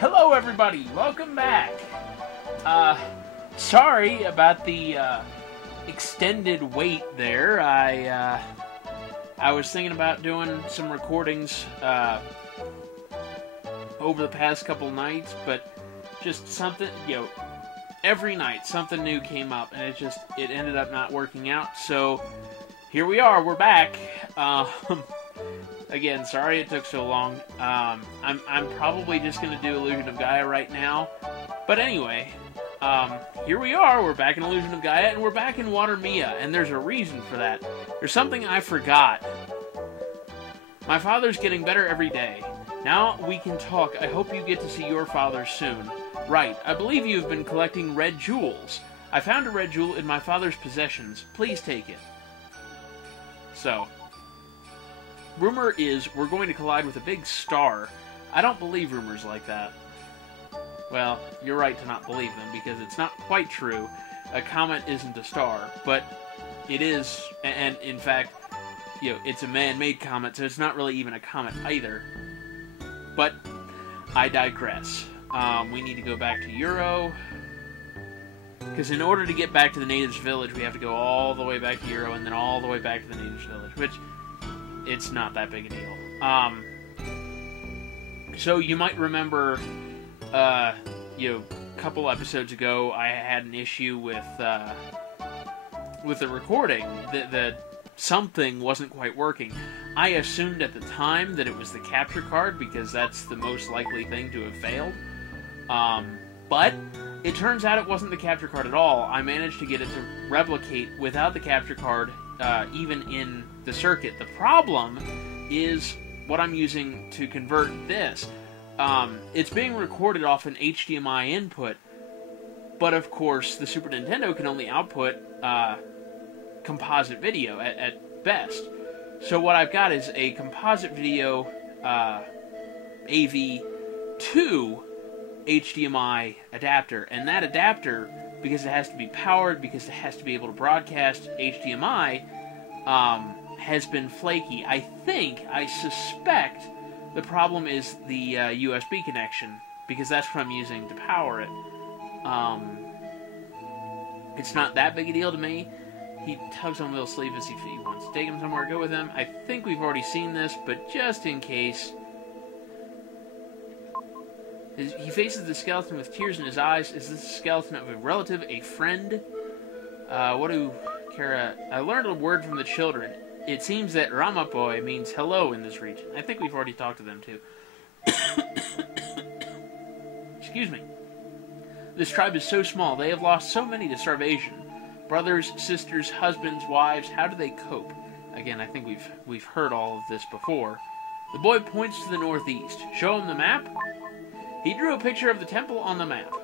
Hello everybody, welcome back. Sorry about the extended wait there. I was thinking about doing some recordings over the past couple nights, but just something, every night something new came up, and it ended up not working out. So here we are, we're back. Again, sorry it took so long. I'm probably just going to do Illusion of Gaia right now. But anyway, here we are. We're back in Illusion of Gaia, and we're back in Water Mia, and there's a reason for that. There's something I forgot. My father's getting better every day. Now we can talk. I hope you get to see your father soon. Right, I believe you've been collecting red jewels. I found a red jewel in my father's possessions. Please take it. So, rumor is we're going to collide with a big star. I don't believe rumors like that. Well, you're right to not believe them, because it's not quite true. A comet isn't a star, but it is, and in fact, it's a man-made comet, so it's not really even a comet either. But I digress. We need to go back to Euro, because in order to get back to the natives' village, we have to go all the way back to Euro, and then all the way back to the natives' village, which it's not that big a deal. So you might remember, a couple episodes ago, I had an issue with the recording. The something wasn't quite working. I assumed at the time that it was the capture card, because that's the most likely thing to have failed. But it turns out it wasn't the capture card at all. I managed to get it to replicate without the capture card, even in the circuit. The problem is what I'm using to convert this. It's being recorded off an HDMI input, but of course the Super Nintendo can only output composite video at best. So what I've got is a composite video AV to HDMI adapter, and that adapter, because it has to be powered, because it has to be able to broadcast HDMI, has been flaky. I suspect the problem is the USB connection, because that's what I'm using to power it. It's not that big a deal to me. He tugs on Will's sleeve as if he wants to take him somewhere, go with him. I think we've already seen this, but just in case. He faces the skeleton with tears in his eyes. Is this a skeleton of a relative, a friend? What do Kara... I learned a word from the children. It seems that Ramapoy means hello in this region. I think we've already talked to them, too. Excuse me. This tribe is so small. They have lost so many to starvation. Brothers, sisters, husbands, wives, how do they cope? Again, I think we've heard all of this before. The boy points to the northeast. Show him the map? He drew a picture of the temple on the map.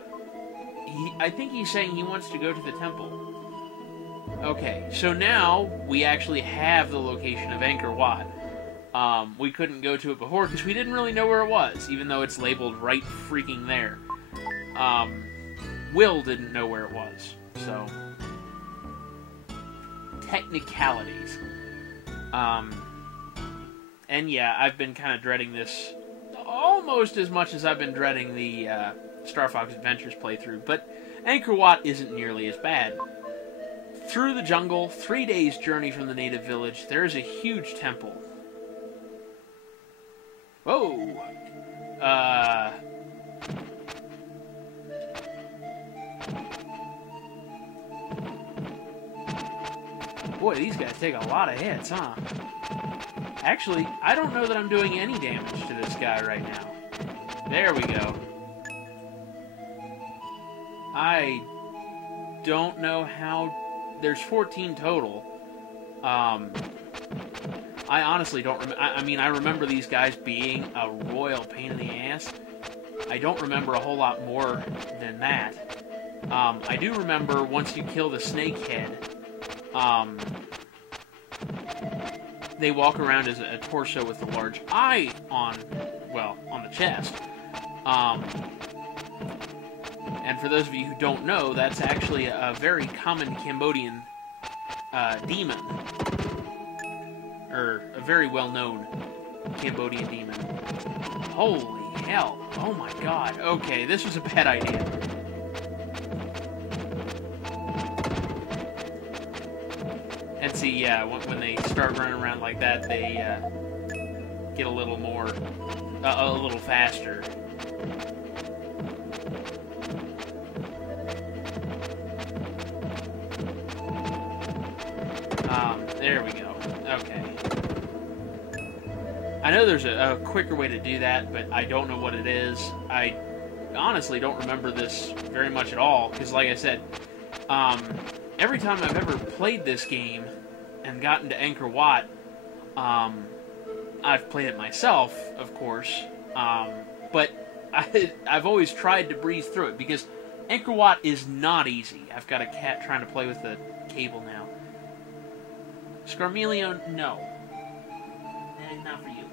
I think he's saying he wants to go to the temple. Okay, so now we actually have the location of Angkor Wat. We couldn't go to it before because we didn't really know where it was, even though it's labeled right freaking there. Will didn't know where it was, so... Technicalities. And yeah, I've been kind of dreading this almost as much as I've been dreading the Star Fox Adventures playthrough, but Angkor Wat isn't nearly as bad. Through the jungle, 3 days' journey from the native village, there is a huge temple. Whoa! Boy, these guys take a lot of hits, huh? Actually, I don't know that I'm doing any damage to this guy right now. There we go. I don't know how... There's 14 total. I honestly don't remember... I mean, I remember these guys being a royal pain in the ass. I don't remember a whole lot more than that. I do remember once you kill the snakehead, they walk around as a torso with a large eye on the chest. And for those of you who don't know, that's actually a very common Cambodian demon. Or a very well-known Cambodian demon. Holy hell. Oh my god. Okay, this was a bad idea. And see, yeah, when they start running around like that, they get a little more, a little faster. There we go. Okay. I know there's a quicker way to do that, but I don't know what it is. I honestly don't remember this very much at all, because like I said, every time I've ever played this game and gotten to Angkor Wat, I've played it myself, of course, but I've always tried to breeze through it, because Angkor Wat is not easy. I've got a cat trying to play with the cable now. Scarmelio, no. Not for you.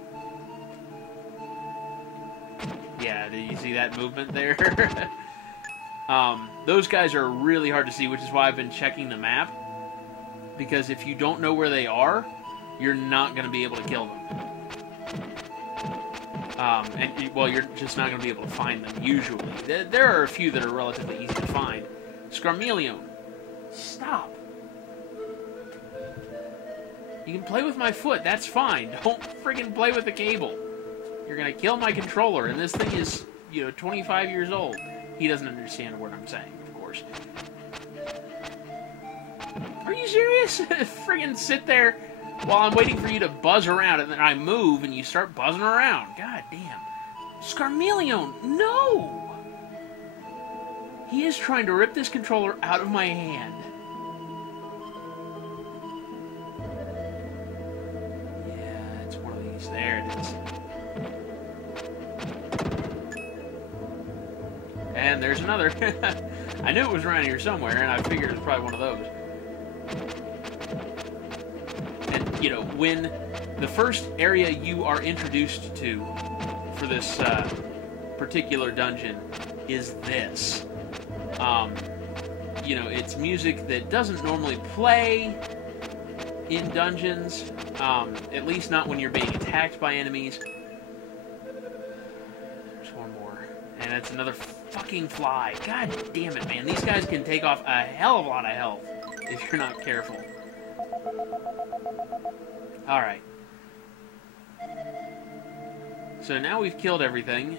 Yeah, did you see that movement there? Those guys are really hard to see, which is why I've been checking the map. Because if you don't know where they are, you're not going to be able to kill them. Well, you're just not going to be able to find them, usually. There are a few that are relatively easy to find. Scarmelio, stop. You can play with my foot, that's fine. Don't friggin' play with the cable. You're gonna kill my controller, and this thing is, 25 years old. He doesn't understand what I'm saying, of course. Are you serious? Friggin' sit there while I'm waiting for you to buzz around, and then I move, and you start buzzing around. God damn. Scarmelio, no! He is trying to rip this controller out of my hand. There it is. And there's another. I knew it was around here somewhere, and I figured it was probably one of those. And, when the first area you are introduced to for this particular dungeon is this. It's music that doesn't normally play in dungeons. At least not when you're being attacked by enemies. There's one more. And it's another fucking fly. God damn it, man. These guys can take off a hell of a lot of health if you're not careful. Alright. So now we've killed everything.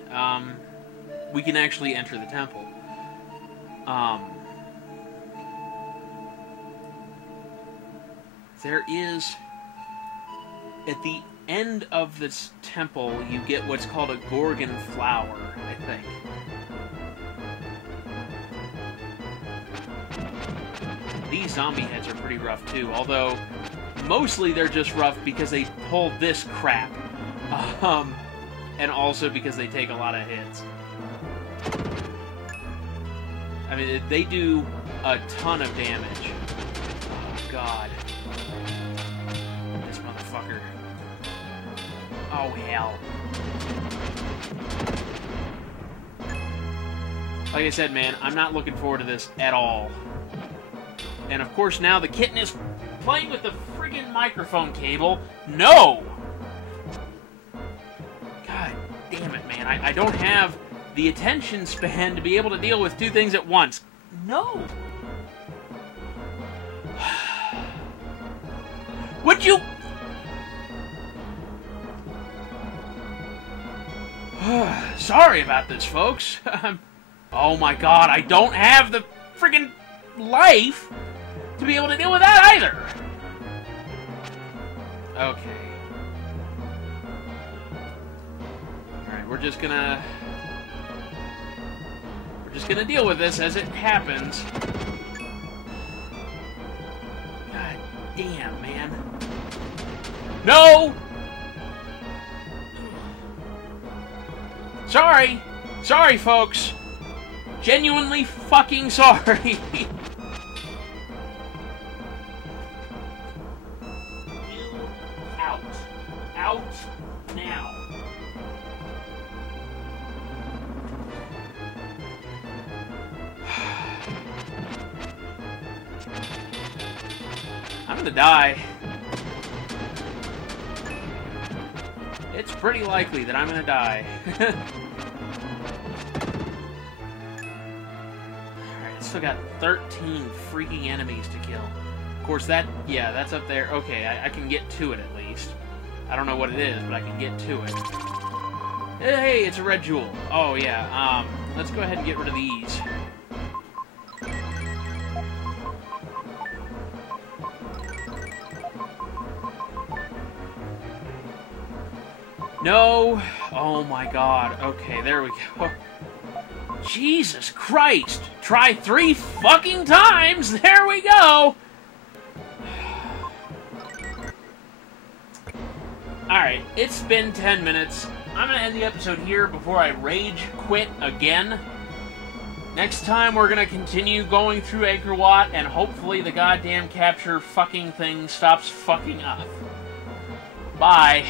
We can actually enter the temple. There is... At the end of this temple, you get what's called a Gorgon Flower, I think. These zombie heads are pretty rough, too, although mostly they're just rough because they pull this crap. And also because they take a lot of hits. I mean, they do a ton of damage. Oh, God. This motherfucker. Oh, hell. Like I said, man, I'm not looking forward to this at all. And of course now the kitten is playing with the friggin' microphone cable. No! God damn it, man. I don't have the attention span to be able to deal with two things at once. No! Would you... Sorry about this, folks. Oh my god, I don't have the friggin' life to be able to deal with that either. Okay. Alright, we're just gonna deal with this as it happens. God damn, man. No! Sorry! Sorry, folks! Genuinely fucking sorry! Out. Out now. I'm gonna die. It's pretty likely that I'm gonna die. still got 13 freaking enemies to kill. Of course, yeah, that's up there. Okay, I can get to it at least. I don't know what it is, but I can get to it. Hey, it's a red jewel. Oh, yeah. Let's go ahead and get rid of these. No! Oh my god. Okay, there we go. Jesus Christ! Try 3 fucking times! There we go! Alright, it's been 10 minutes. I'm gonna end the episode here before I rage quit again. Next time, we're gonna continue going through Angkor Wat, and hopefully the goddamn capture fucking thing stops fucking up. Bye.